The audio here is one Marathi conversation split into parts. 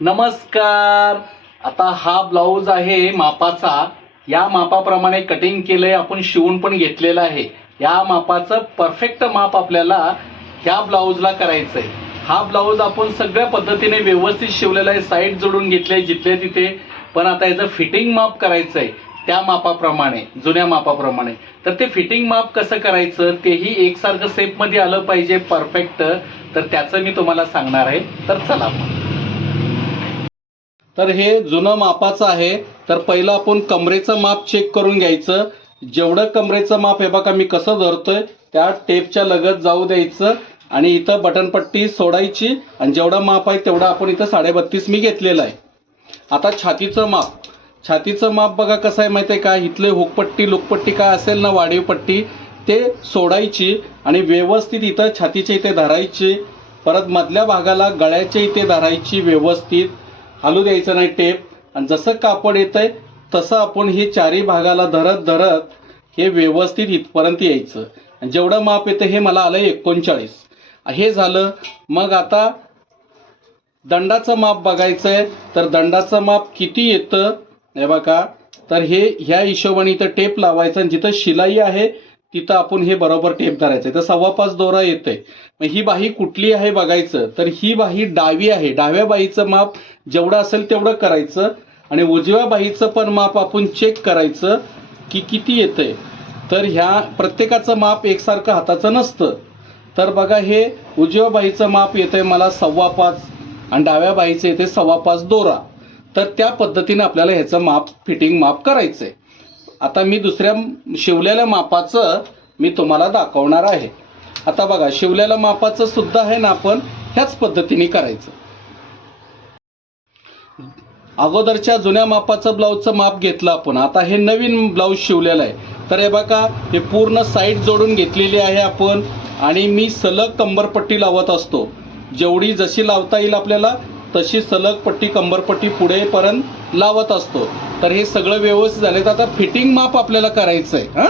नमस्कार. आता हा ब्लाऊज आहे मापाचा. या मापाप्रमाणे कटिंग केलंय आपण शिवून पण घेतलेलं आहे. या मापाचं परफेक्ट माप आपल्याला ह्या ब्लाऊजला करायचं आहे हा ब्लाऊज आपण सगळ्या पद्धतीने व्यवस्थित शिवलेला आहे. साईड जोडून घेतले जिथले तिथे. पण आता याचं फिटिंग माप करायचं आहे त्या मापाप्रमाणे जुन्या मापाप्रमाणे. तर ते फिटिंग माप कसं करायचं तेही एकसारखं सेपमध्ये आलं पाहिजे परफेक्ट तर त्याचं मी तुम्हाला सांगणार आहे. तर चला मग. तर हे जुनं मापाचं आहे. तर पहिलं आपण कमरेचं माप चेक करून घ्यायचं. जेवढं कमरेचं माप हे बघा मी कसं धरतोय त्या टेपच्या लगत जाऊ द्यायचं आणि इथं बटनपट्टी सोडायची आणि जेवढं माप आहे तेवढं आपण इथं साडेबत्तीस मी घेतलेलं आहे. आता छातीचं माप. छातीचं माप बघा कसं आहे माहिती आहे का? इथले हुकपट्टी लुकपट्टी काय असेल ना वाढीव पट्टी ते सोडायची आणि व्यवस्थित इथं छातीच्या इथे धरायची. परत मधल्या भागाला गळ्याच्या इथे धरायची व्यवस्थित. हलू द्यायचं नाही टेप. आणि जसं कापड येतंय तसं आपण हे चारी भागाला धरत धरत हे व्यवस्थित इथपर्यंत यायचं. आणि जेवढं माप येतं हे मला आलं एकोणचाळीस. हे झालं मग आता दंडाचं माप बघायचं आहे तर दंडाचं माप किती येतं? हे बघा. तर हे ह्या हिशोबाने इथं टेप लावायचं आणि जिथं शिलाई आहे तिथं आपण हे बरोबर टेप धरायचं तर सव्वा पाच दोरा येते मग ही बाही कुठली आहे बघायचं. तर ही बाही डावी आहे. डाव्या बाहीचं माप जेवढं असेल तेवढं करायचं. आणि उजव्या बाहीचं पण माप आपण चेक करायचं की किती येतंय. तर ह्या प्रत्येकाचं माप एकसारखं हाताचं नसतं. तर बघा हे उजव्या बाईचं माप येतंय मला सव्वा पाच आणि डाव्या बाईचं येते सव्वा पाच दोरा. तर त्या पद्धतीने आपल्याला ह्याचं माप फिटिंग माप करायचं आहे आता मी दुसऱ्या शिवलेल्या मापाचं मी तुम्हाला दाखवणार आहे. आता बघा शिवलेल्या मापाचं सुद्धा आहे ना आपण ह्याच पद्धतीने करायचं. अगोदरच्या जुन्या मापाचं ब्लाऊजचं माप घेतलं आपण. आता हे नवीन ब्लाऊज शिवलेलं आहे. तर हे बघा हे पूर्ण साईड जोडून घेतलेली आहे आपण. आणि मी सलग कंबरपट्टी लावत असतो. जेवढी जशी लावता येईल आपल्याला तशी सलग पट्टी कंबरपट्टी पुढेपर्यंत लावत असतो. तर हे सगळं व्यवस्थित झाले तर आता फिटिंग माप आपल्याला करायचं आहे हां?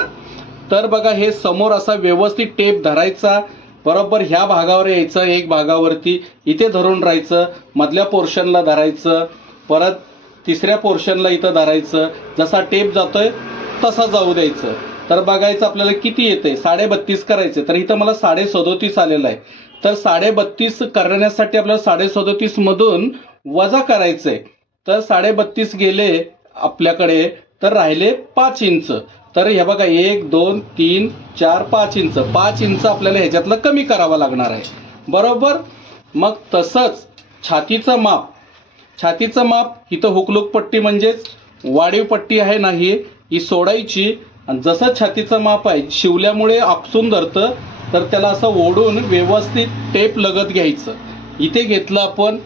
तर बघा हे समोर असा व्यवस्थित टेप धरायचा. बरोबर ह्या भागावर यायचं एक भागावरती. इथे धरून राहायचं. मधल्या पोर्शनला धरायचं. परत तिसऱ्या पोर्शनला इथं धरायचं. जसा टेप जातोय तसा जाऊ द्यायचं. तर बघायचं आपल्याला किती येते साडे बत्तीस करायचे. तर इथं मला साडे सदोतीस आलेलं आहे. तर साडे बत्तीस करण्यासाठी आपल्याला साडे सदोतीस मधून वजा करायचंय. तर साडे बत्तीस गेले आपल्याकडे तर राहिले पाच इंच. तर हे बघा एक दोन तीन चार पाच इंच. पाच इंच आपल्याला ह्याच्यातलं कमी करावं लागणार आहे. बरोबर? मग तसंच छातीचं माप. छातीचं माप इथं हुकलूक पट्टी म्हणजेच वाढीव पट्टी आहे नाही ही सोडायची आणि जसं छातीचं माप आहे शिवल्यामुळे आपसून धरतं तर त्याला असं ओढून व्यवस्थित टेप लगत घ्यायचं. इथे घेतलं आपण.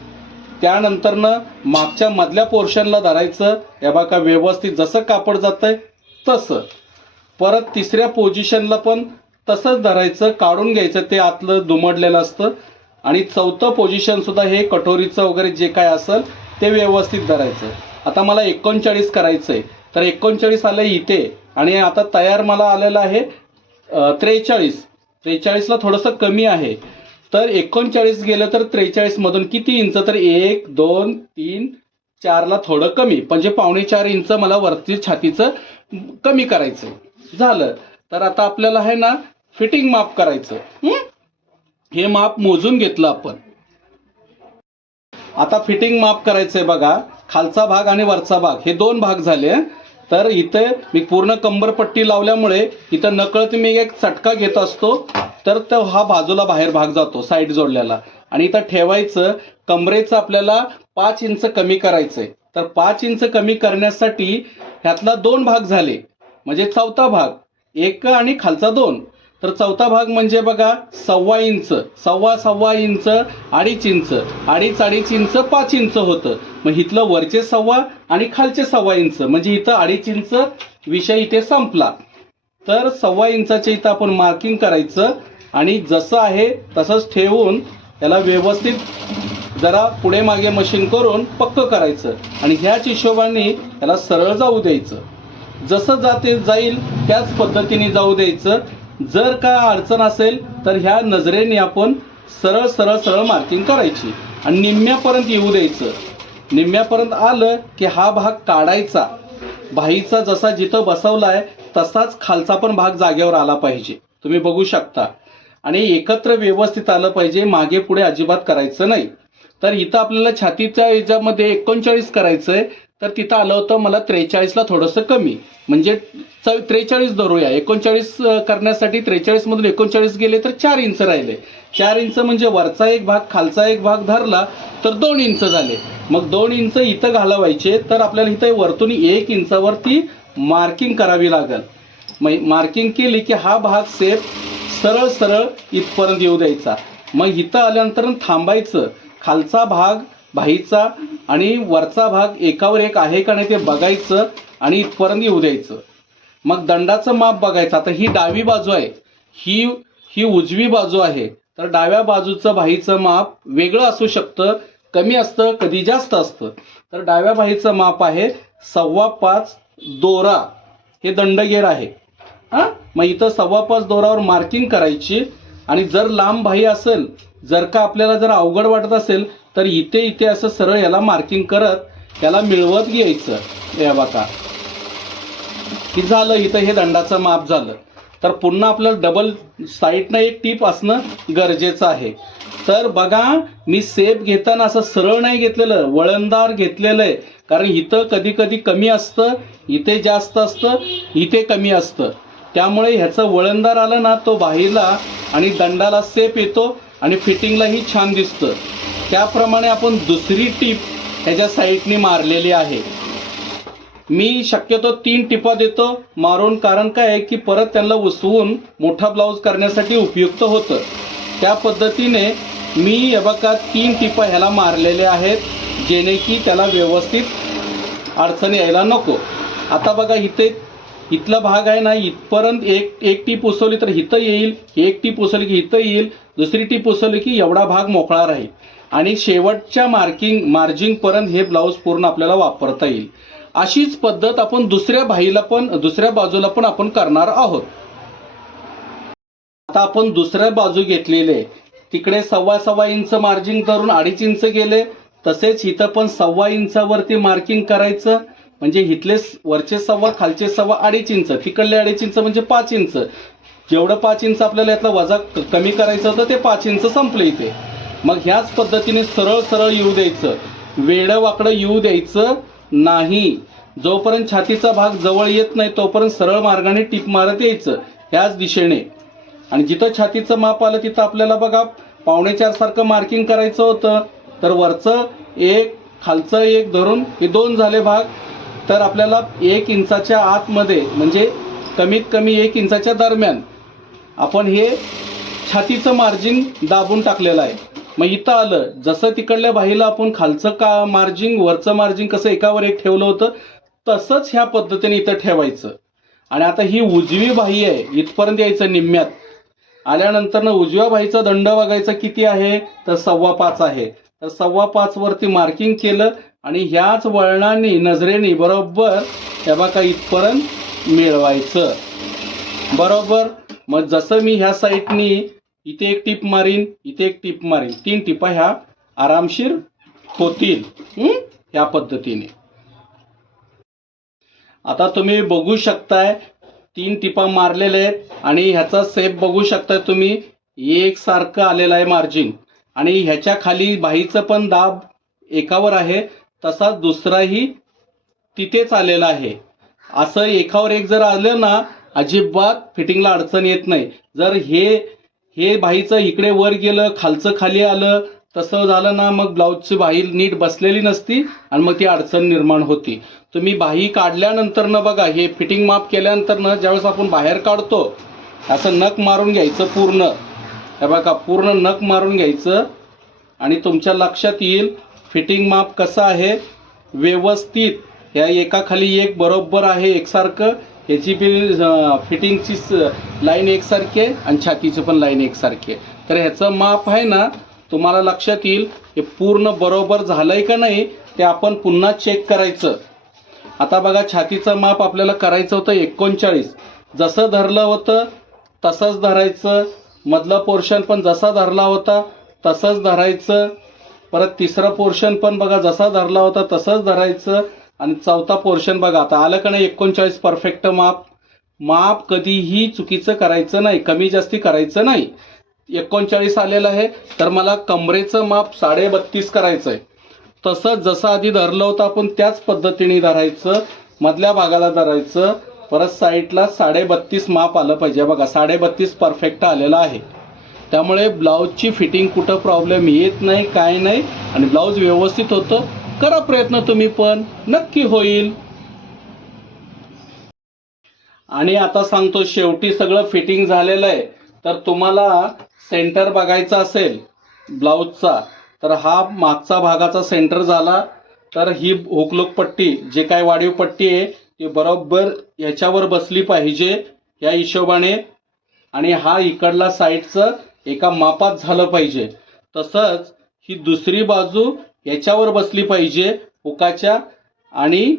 त्यानंतरनं मागच्या मधल्या पोर्शनला धरायचं. या बाका व्यवस्थित जसं कापड जातंय तसं. परत तिसऱ्या पोझिशनला पण तसंच धरायचं. काढून घ्यायचं. ते आतलं दुमडलेलं असतं. आणि चौथं पोझिशन सुद्धा हे कटोरीचं वगैरे जे काय असेल ते व्यवस्थित धरायचं. आता मला एकोणचाळीस करायचं आहे तर एकोणचाळीस आलं इथे आणि आता तयार मला आलेलं आहे त्रेचाळीस. त्रेचाळीसला थोडंसं कमी आहे. तर एकोणचाळीस गेलं तर त्रेचाळीसमधून किती इंच? तर एक दोन तीन चारला थोडं कमी. म्हणजे पावणे चार इंच मला वरती छातीचं कमी करायचं झालं. तर आता आपल्याला आहे ना फिटिंग माप करायचं. हे माप मोजून घेतलं आपण. आता फिटिंग माप करायचंय बघा. खालचा भाग आणि वरचा भाग हे दोन भाग झाले. तर इथे मी पूर्ण कंबरपट्टी लावल्यामुळे इथं नकळत मी एक चटका घेत असतो. तर तो हा बाजूला बाहेर भाग जातो साईड जोडल्याला आणि इथं ठेवायचं कमरेचं आपल्याला पाच इंच कमी करायचंय. तर पाच इंच कमी करण्यासाठी ह्यातला दोन भाग झाले. म्हणजे चौथा भाग एक आणि खालचा दोन. तर चौथा भाग म्हणजे बघा सव्वा इंच सव्वा सव्वा इंच अडीच इंच अडीच अडीच इंच पाच इंच होतं. मग इथलं वरचे सव्वा आणि खालचे सव्वा इंच म्हणजे इथं अडीच इंच विषय इथे संपला. तर सव्वा इंचाच्या इथं आपण मार्किंग करायचं आणि जसं आहे तसंच ठेवून त्याला व्यवस्थित जरा पुढे मागे मशीन करून पक्क करायचं. आणि ह्याच हिशोबाने त्याला सरळ जाऊ द्यायचं. जसं जाते जाईल त्याच पद्धतीने जाऊ द्यायचं. जर काय अडचण असेल तर ह्या नजरेने आपण सरळ सरळ सरळ मार्किंग करायची. आणि निम्म्यापर्यंत येऊ द्यायचं. निम्म्यापर्यंत आलं की हा भाग काढायचा. भाईचा जसा जिथं बसवलाय तसाच खालचा पण भाग जागेवर आला पाहिजे. तुम्ही बघू शकता. आणि एकत्र व्यवस्थित आलं पाहिजे मागे पुढे अजिबात करायचं नाही. तर इथं आपल्याला छातीच्या याच्यामध्ये एकोणचाळीस करायचं आहे तर तिथं आलं होतं मला त्रेचाळीसला थोडंसं कमी. म्हणजे च त्रेचाळीस धरूया. एकोणचाळीस करण्यासाठी त्रेचाळीसमधून एकोणचाळीस गेले तर चार इंच राहिले. चार इंच म्हणजे वरचा एक भाग खालचा एक भाग धरला तर दोन इंच झाले. मग दोन इंच इथं घालवायचे तर आपल्याला इथं वरतून एक इंचावरती मार्किंग करावी लागेल. मग मार्किंग केली की हा भाग सेफ सरळ सरळ इथपर्यंत येऊ द्यायचा. मग इथं आल्यानंतर थांबायचं. खालचा भाग भाईचा आणि वरचा भाग एकावर एक आहे का नाही ते बघायचं आणि इथपर्यंत येऊ द्यायचं. मग दंडाचं माप बघायचं. आता ही डावी बाजू आहे. ही ही उजवी बाजू आहे. तर डाव्या बाजूचं भाईचं माप वेगळं असू शकतं कमी असतं कधी जास्त असतं. तर डाव्या भाईचं माप आहे सव्वा पाच दोरा. हे दंडगेर आहे. हां? मग इथं सव्वा पाच दोरावर मार्किंग करायची. आणि जर लांब भाई असेल जर का आपल्याला जर अवघड वाटत असेल तर इथे इथे असं सरळ याला मार्किंग करत याला मिळवत घ्यायचं. या बघा. की झालं इथं हे दंडाचं माप झालं. तर पुन्हा आपल्याला डबल साईडनं एक टीप असणं गरजेचं आहे. तर बघा मी सेप घेताना असं सरळ नाही घेतलेलं वळणदार घेतलेलं आहे. कारण इथं कधी कधी कमी असतं इथे जास्त असतं इथे कमी असतं. त्यामुळे ह्याचं वळणदार आलं ना तो बाहीला आणि दंडाला सेप येतो आणि फिटिंगलाही छान दिसतं. त्याप्रमाणे आपण दुसरी टीप ह्याच्या साईडने मारलेली आहे. मी शक्यतो तीन टिपा देतो मारून कारण काय आहे की परत त्यांना उसवून मोठा ब्लाऊज करण्यासाठी उपयुक्त होतं. त्या पद्धतीने मी हे बघा तीन टिपा ह्याला मारलेल्या आहेत जेणे की त्याला व्यवस्थित अडचण यायला नको. आता बघा इथे इथला भाग आहे ना इथपर्यंत एक एक टीप उसवली तर इथं येईल एक टीप उसवली की इथं येईल दुसरी टीप उसवली की एवढा भाग मोकळा राहील. आणि शेवटच्या मार्किंग मार्जिंगपर्यंत हे ब्लाऊज पूर्ण आपल्याला वापरता येईल. अशीच पद्धत आपण दुसऱ्या भाईला पण दुसऱ्या बाजूला पण आपण करणार आहोत. आता आपण दुसऱ्या बाजू घेतलेले. तिकडे सव्वा सव्वा इंच मार्जिंग करून अडीच इंच गेले. तसेच इथं पण सव्वा इंचावरती मार्किंग करायचं. म्हणजे इथले वरचे सव्वा खालचे सव्वा अडीच इंच तिकडले अडीच इंच म्हणजे पाच इंच जेवढं पाच इंच आपल्याला यातला वजा कमी करायचं होतं ते पाच इंच संपले इथे. मग ह्याच पद्धतीने सरळ सरळ येऊ द्यायचं. वेडं वाकडं येऊ द्यायचं नाही. जोपर्यंत छातीचा भाग जवळ येत नाही तोपर्यंत सरळ मार्गाने टीप मारत यायचं. ह्याच दिशेने. आणि जिथं छातीचं माप आलं तिथं आपल्याला बघा पावणे चार सारखं मार्किंग करायचं होतं. तर वरचं एक खालचं एक धरून हे दोन झाले भाग. तर आपल्याला एक इंचाच्या आतमध्ये म्हणजे कमीत कमी एक इंचाच्या दरम्यान आपण हे छातीचं मार्जिन दाबून टाकलेलं आहे. मग इथं आलं. जसं तिकडल्या बाईला आपण खालचं का मार्जिंग वरचं मार्जिंग कसं एकावर एक ठेवलं होतं तसंच ह्या पद्धतीने इथं ठेवायचं. आणि आता ही उजवी बाई आहे इथपर्यंत यायचं निम्म्यात. आल्यानंतर उजव्या बाईचा दंड बघायचा किती आहे? तर सव्वा पाच आहे. तर सव्वा पाच वरती मार्किंग केलं आणि ह्याच वळणाने नजरेने बरोबर त्या बघा इथपर्यंत मिळवायचं. बरोबर? मग जसं मी ह्या साईडनी इथे एक टीप मारीन इथे एक टीप मारीन. तीन टिपा ह्या आरामशीर होतील ह्या पद्धतीने. आता तुम्ही बघू शकताय तीन टिपा मारलेले आहेत आणि ह्याचा सेप बघू शकताय तुम्ही एक सारखं आलेलं आहे मार्जिन आणि ह्याच्या खाली बाहीचं पण दाब एकावर आहे तसा दुसराही तिथेच आलेला आहे. असं एकावर एक जर आलं ना अजिबात फिटिंगला अडचण येत नाही. जर हे हे बाईचं इकडे वर गेलं खालचं खाली आलं तसं झालं ना मग ब्लाऊजची बाही नीट बसलेली नसती आणि मग ती अडचण निर्माण होती. तुम्ही बाही काढल्यानंतर न बघा हे फिटिंग माप केल्यानंतर न ज्यावेळेस आपण बाहेर काढतो असं नख मारून घ्यायचं पूर्ण. हे बघा पूर्ण नख मारून घ्यायचं आणि तुमच्या लक्षात येईल फिटिंग माप कसं आहे? व्यवस्थित. ह्या एकाखाली एक बरोबर आहे एकसारखं. ह्याची बी फिटिंगची लाईन एकसारखी आहे आणि छातीची पण लाईन एकसारखी आहे. तर ह्याचं माप आहे ना तुम्हाला लक्षात येईल हे पूर्ण बरोबर झालंय का नाही ते आपण पुन्हा चेक करायचं. आता बघा छातीचं माप आपल्याला करायचं होतं एकोणचाळीस. जसं धरलं होतं तसंच धरायचं. मधलं पोर्शन पण जसा धरला होता तसंच धरायचं. परत तिसरं पोर्शन पण बघा जसा धरला होता तसंच धरायचं. आणि चौथा पोर्शन बघा आता आलं का नाही एकोणचाळीस? परफेक्ट माप. माप कधीही चुकीचं करायचं नाही कमी जास्ती करायचं नाही. एकोणचाळीस आलेलं आहे तर मला कमरेचं माप साडे बत्तीस करायचं आहे तसंच जसं आधी धरलं होतं आपण त्याच पद्धतीने धरायचं मधल्या भागाला धरायचं. परत साईडला साडे बत्तीस माप आलं पाहिजे. बघा साडे बत्तीस परफेक्ट आलेलं आहे. त्यामुळे ब्लाऊजची फिटिंग कुठं प्रॉब्लेम येत नाही काय नाही. आणि ब्लाऊज व्यवस्थित होतं करा प्रयत्न तुम्ही पण. नक्की होईल. आणि आता सांगतो शेवटी सगळं फिटिंग झालेलं आहे. तर तुम्हाला सेंटर बघायचा असेल ब्लाऊजचा तर हा मागचा भागाचा सेंटर झाला. तर ही हुकलूक पट्टी जे काय वाढीव पट्टी आहे ती बरोबर याच्यावर बसली पाहिजे या हिशोबाने. आणि हा इकडला साईडचं एका मापात झालं पाहिजे. तसंच ही दुसरी बाजू याच्यावर बसली पाहिजे हुकाच्या आणि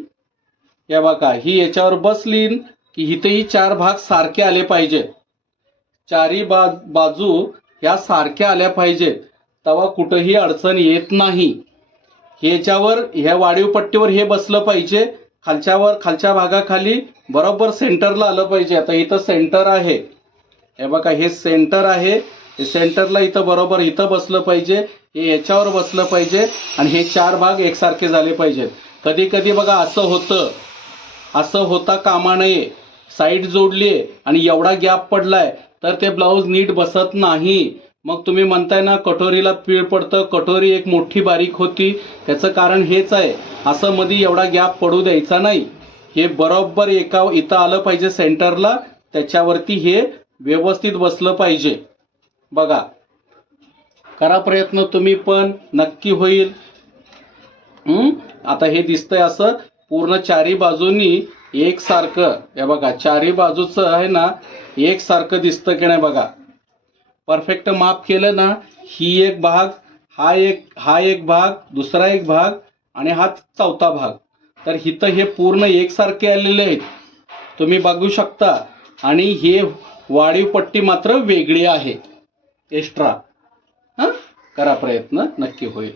या बघा ही याच्यावर बसली की इथेही चार भाग सारखे आले पाहिजेत चारी बा बाजू ह्या सारख्या आल्या पाहिजेत तेव्हा कुठंही अडचण येत नाही. ह्याच्यावर ह्या वाढीव पट्टीवर हे बसलं पाहिजे. खालच्यावर खालच्या भागाखाली बरोबर सेंटरला आलं पाहिजे. आता इथं सेंटर आहे. हे बघा हे सेंटर आहे. सेंटरला इथं बरोबर इथं बसलं पाहिजे. हे याच्यावर बसलं पाहिजे आणि हे चार भाग एकसारखे झाले पाहिजेत. कधी कधी बघा असं होतं. असं होता कामा नये. साईड जोडली आहे आणि एवढा गॅप पडलाय तर ते ब्लाऊज नीट बसत नाही. मग तुम्ही म्हणताय ना कटोरीला पीळ पडतं. कटोरी एक मोठी बारीक होती. त्याचं कारण हेच आहे. असं मध्ये एवढा गॅप पडू द्यायचा नाही. हे बरोबर एका इथं आलं पाहिजे सेंटरला. त्याच्यावरती हे व्यवस्थित बसलं पाहिजे. बघा करा प्रयत्न तुम्ही पण. नक्की होईल. आता हे दिसतंय असं पूर्ण चारी बाजूनी एकसारखं. हे बघा चारी बाजूचं आहे ना एकसारखं दिसतं की नाही बघा. परफेक्ट माप केलं ना ही एक भाग हा एक हा एक भाग दुसरा एक भाग आणि हा चौथा भाग. तर इथं हे पूर्ण एकसारखे आलेले आहेत. तुम्ही बघू शकता. आणि हे वाढीव पट्टी मात्र वेगळी आहे. एक्स्ट्रा हां? करा प्रयत्न नक्की होईल.